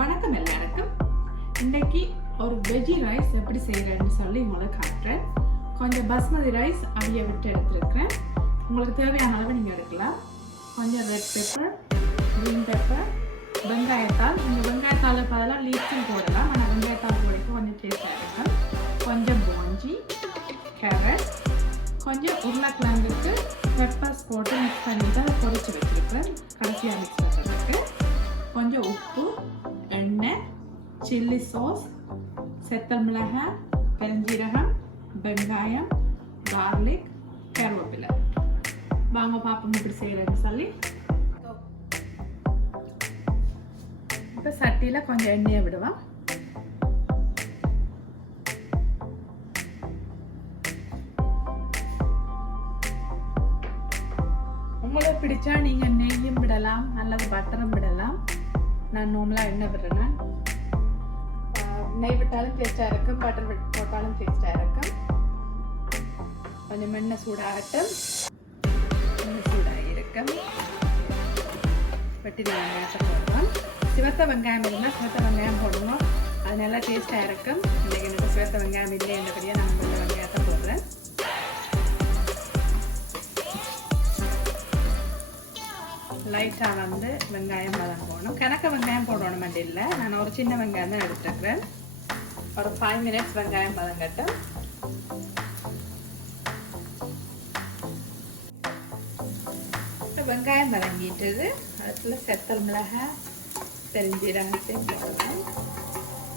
வணக்கம் எல்லாருக்கும். இன்னைக்கு ஒரு வெஜ்ஜி ரைஸ் எப்படி செய்யறேன்னு சொல்லி உங்களுக்கு காட்டுறேன். கொஞ்சம் பாஸ்மதி ரைஸ் அவிய விட்டு எடுத்துருக்கிறேன். உங்களுக்கு தேவையான அளவு நீங்கள் எடுக்கலாம். கொஞ்சம் ரெட் பெப்பர், க்ரீன் பெப்பர், வெங்காயத்தால். நீங்கள் வெங்காயத்தால் பதிலாக லீச்சும் போடலாம். ஆனால் வெங்காயத்தால் போடைக்க கொஞ்சம் டேஸ்டாக இருக்கும். கொஞ்சம் போஞ்சி, கேரட், கொஞ்சம் உருளைக்கிழங்குக்கு பெப்பர்ஸ் போட்டு மிக்ஸ் பண்ணிட்டு அதை பொரிச்சு வச்சுருக்கிறேன். கடைசியாக மிக்ஸ் பண்ணுறதுக்கு கொஞ்சம் உப்பு, எண்ணெய், சில்லி சாஸ், செத்தல் மிளகாய், பெருஞ்சீரகம், வெங்காயம், கார்லிக், கருவேப்பிலை. வாங்க பார்ப்போம் இப்படி செய்யறதுன்னு சொல்லி. இப்போ சட்டியில் கொஞ்சம் எண்ணெயை விடுவோம். உங்களை பிடிச்சா நீங்கள் நெய்யும் விடலாம் அல்லது பட்டரும் விடலாம். நான் நார்மலாக எண்ணெய் விடுறேன். நெய் விட்டாலும் டேஸ்டாக இருக்கும், பட்டர் போட்டாலும் டேஸ்டாக இருக்கும். கொஞ்சம் எண்ணெய் சூடாகட்டும். எண்ணெய் சூடாகி இருக்கும். வெட்டி வெங்காயத்தை போடுவோம். சிவத்த வெங்காயம் இருந்தால் சிவத்த வெங்காயம் போடணும். அது நல்லா டேஸ்டாக இருக்கும். இன்றைக்கி எனக்கு சிவத்த வெங்காயம் இல்லை என்றபடியாக நான் கொஞ்சம் வெங்காயத்தை போடுறேன். லைட்டாக வந்து வெங்காயம் வதங்கணும். கணக்க வெங்காயம் போடணும் மட்டும் இல்லை. நான் ஒரு சின்ன வெங்காயம் தான் எடுத்துக்கிறேன். ஒரு 5 minutes வெங்காயம் வதங்கட்டும். வெங்காயம் வதங்கிட்டது. அதுக்குள்ள செத்தல் மிளகாய், பெருஞ்சீரகத்தையும் போடணும்.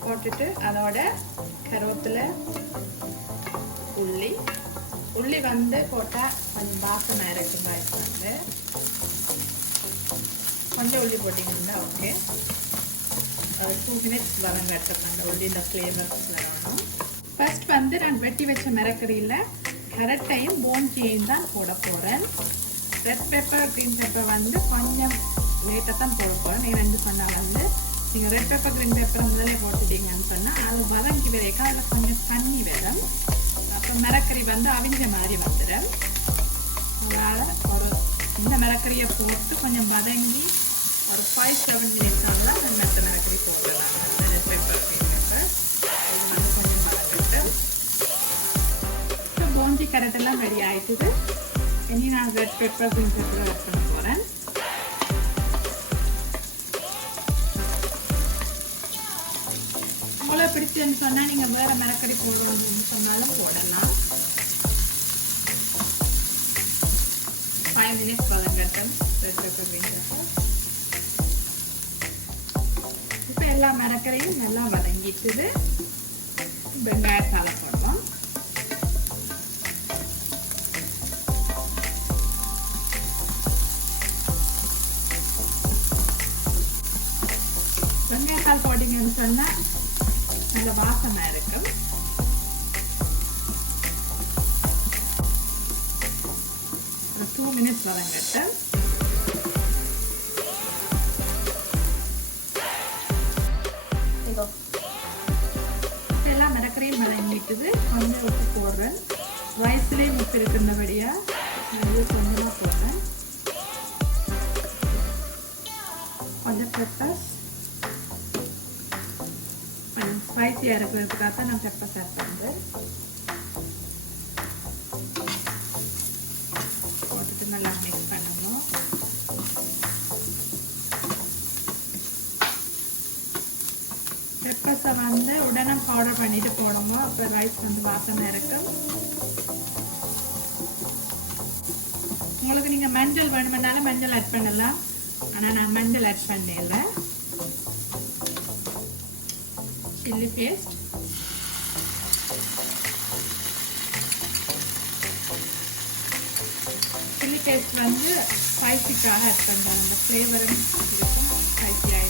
போட்டுட்டு அதோட கருவேப்பிலை, உள்ளி வந்து போட்டால் கொஞ்சம் வாசனை இருக்கும். ரைஸ் வந்து கொஞ்சம் உள்ளி போட்டிங்கன்னா ஓகே. 2 minutes வதங்கட்டும். அந்த உள்ளி இந்த ஃப்ளேவர்ஸ் வரணும். ஃபர்ஸ்ட் வந்து நான் வெட்டி வச்ச மரக்கறியில் கேரட்டையும் போஞ்சியையும் தான் போட போகிறேன். ரெட் பெப்பர், க்ரீன் பெப்பர் வந்து கொஞ்சம் லேட்டாக தான் போட போகிறேன். நீங்கள் ரெண்டு சொன்னால் வந்து நீங்கள் ரெட் பெப்பர், க்ரீன் பெப்பர் முதலே போட்டுட்டீங்கன்னு சொன்னால் அது வதங்கி வரைக்கும் அதில் கொஞ்சம் தண்ணி வரும். அப்புறம் மரக்கறி வந்து அவிஞ்ச மாதிரி வந்துடும். அதனால் ஒரு இந்த மரக்கறியை போட்டு கொஞ்சம் வதங்கி ஒரு 5-7 minutes ஆகலாம். அந்த மற்ற மரக்கறி போடலாம். ரெட் பெப்பர், க்ரீன் பெப்பர் இது வந்து கொஞ்சம் வதங்கிட்டு இப்போ போஞ்சி கரெக்டெல்லாம் ரெடி ஆகிட்டுது. இனி நான் red pepper, green pepper add பண்ண போகிறேன். உங்களை பிடிச்சதுன்னு சொன்னால் நீங்கள் வேறு மரக்கறி போடணும்னு சொன்னாலும் போடலாம். 5 minutes வதங்கட்டும். Red pepper, green pepper. இப்போ எல்லா மரக்கறியும் நல்லா வதங்கிட்டுது. வெங்காயத்தால போடுவோம். வெங்காயத்தால் போட்டிங்கன்னு சொன்னால் நல்ல வாசனை இருக்கும். ஒரு 2 minutes வதங்கட்டும். எல்லாம் மரக்கறியும் வதங்கிட்டுது. கொஞ்சம் உப்பு போடுறேன். ரைஸ்லேயும் உப்பு இருக்கிறபடியாக கொஞ்சமாக போடுறேன். கொஞ்சம் பெப்பர்ஸ் கொஞ்சம் ஸ்பைசியாக இருக்கிறதுக்காக தான் நான் பெப்பர்ஸ் ஆட் பண்ணுறேன். போட்டுட்டு நல்லா மிக்ஸ் பண்ணணும். பெப்பர்ஸை வந்து உடனே பவுடர் பண்ணிட்டு போடுங்க. அப்போ ரைஸ் வந்து வாசனை இருக்கும். உங்களுக்கு நீங்கள் மஞ்சள் வேணுமென்னாலும் மஞ்சள் ஆட் பண்ணலாம். ஆனால் நான் மஞ்சள் ஆட் பண்ணல. சில்லி பேஸ்ட், சில்லி பேஸ்ட் வந்து ஸ்பைசிக்காக ஆட் பண்ணுறாங்க. அந்த ஃப்ளேவரும் இருக்கும், ஸ்பைசியாக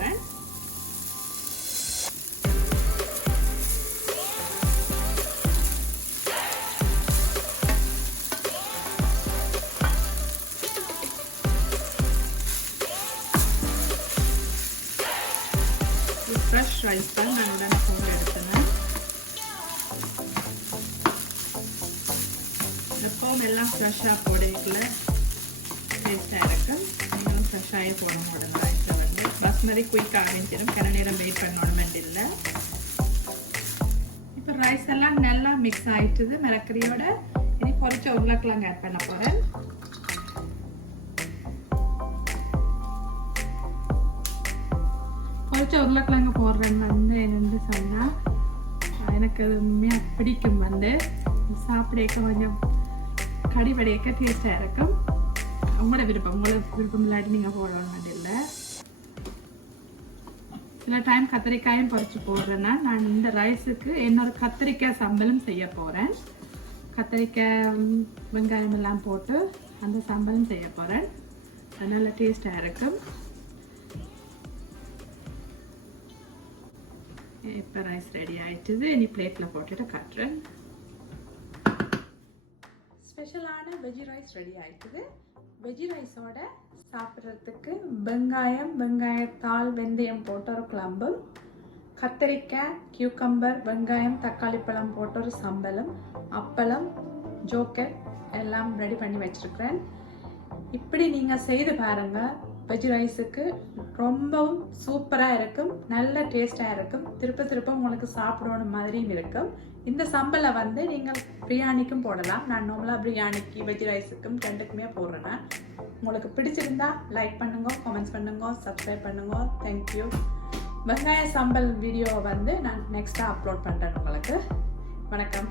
போடுறேன். ஃப்ரெஷ் ரைஸ் தான் நான் உடனே போட்டு எடுத்தேன். எப்பவும் எல்லாம் ஃப்ரெஷ்ஷாக போடல டேஸ்ட்டாக இருக்கும். நீங்களும் ஃப்ரெஷ்ஷாகவே போடணும் உடனே ரைஸை வந்து. பாஸ்மதி குயிக்காக ஆரம்பிச்சிடும், கன நேரம் வெயிட் பண்ணணும் இல்லை. இப்போ ரைஸ் எல்லாம் நல்லா மிக்ஸ் ஆகிட்டுது மரக்கறியோட. இனி பொரிச்ச உருளைக்கிழங்கு ஆட் பண்ண போகிறேன். பொரிச்ச உருளைக்கிழங்கு போடுறேன்னு வந்து என்னென்னு சொன்னால் எனக்கு அது உண்மையாக பிடிக்கும். வந்து சாப்பிடக்க கொஞ்சம் கடிபடையக்க டேஸ்ட்டாக இருக்கும். உங்களோட விருப்பம், உங்களுக்கு விருப்பம் இல்லாட்டி நீங்கள் போடணும் இல்லை. சில டைம் கத்திரிக்காயும் பொரிச்சு போடுறேன்னா நான் இந்த ரைஸுக்கு என்னோட கத்திரிக்காய் சம்பலும் செய்ய போகிறேன். கத்திரிக்காய் வெங்காயம் எல்லாம் போட்டு அந்த சம்பலும் செய்ய போகிறேன். அது நல்ல டேஸ்ட்டாக இருக்கும். இப்போ ரைஸ் ரெடி ஆயிடுச்சு. இனி பிளேட்டில் போட்டுட்டு காட்டுறேன். ஸ்பெஷலான வெஜ்ஜி ரைஸ் ரெடி ஆயிடுச்சு. வெஜ்ஜி ரைஸோட சாப்பிட்றதுக்கு வெங்காயத்தாள் வெந்தயம் போட்ட ஒரு குழம்பும், கத்திரிக்காய் கியூக்கம்பர் வெங்காயம் தக்காளி பழம் போட்ட ஒரு சம்பலும், அப்பளம் ஜோக்கெட் எல்லாம் ரெடி பண்ணி வச்சிருக்கிறேன். இப்படி நீங்கள் செய்து பாருங்கள். வெஜ் ரைஸுக்கு ரொம்பவும் சூப்பராக இருக்கும், நல்ல டேஸ்டாக இருக்கும். திருப்ப உங்களுக்கு சாப்பிடணும் மாதிரியும் இருக்கும். இந்த சம்பளை வந்து நீங்கள் பிரியாணிக்கும் போடலாம். நான் நார்மலாக பிரியாணிக்கு வெஜ் ரைஸுக்கும் ரெண்டுக்குமே போடுறேன். உங்களுக்கு பிடிச்சிருந்தா லைக் பண்ணுங்க, கமெண்ட்ஸ் பண்ணுங்க, சப்ஸ்கிரைப் பண்ணுங்க. தேங்க்யூ. வெங்காய சம்பல் வீடியோ வந்து நான் நெக்ஸ்ட்டாக அப்லோட் பண்ணுறேன் உங்களுக்கு. வணக்கம்.